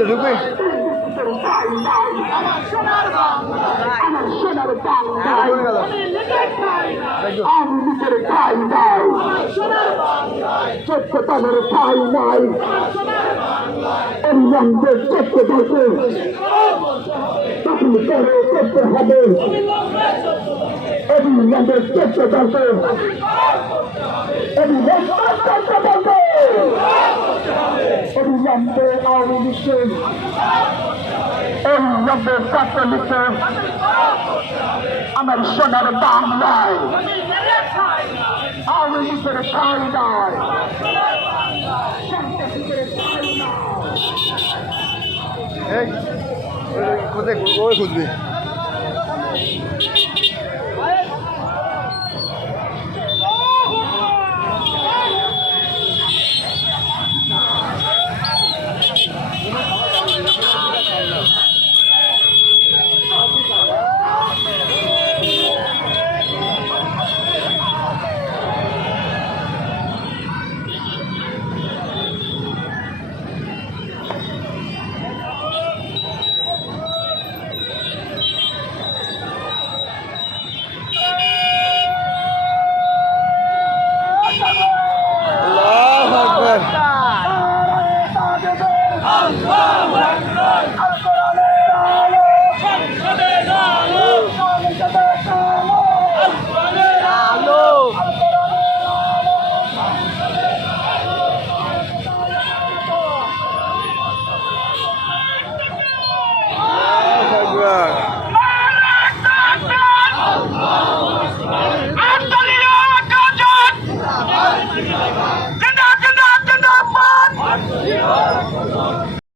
ঢুকবে চলে গেল আমি নিজের ঠাই নাই সত্যতানের ঠাই নাই অবিলম্বে করতে থাকে চাকরি করে করতে হবে অবিলম্বে করতে থাকে অবিলম্বে করতে থাকে অবিলম্বে আওয়ামী লীগের অবিলম্বে ছাত্রলীগের আমার সোনার বাংলায় আওয়ামী লীগের ঠাই নাই ঠাই নাই আল্লাহু আকবার। আল কোরআনের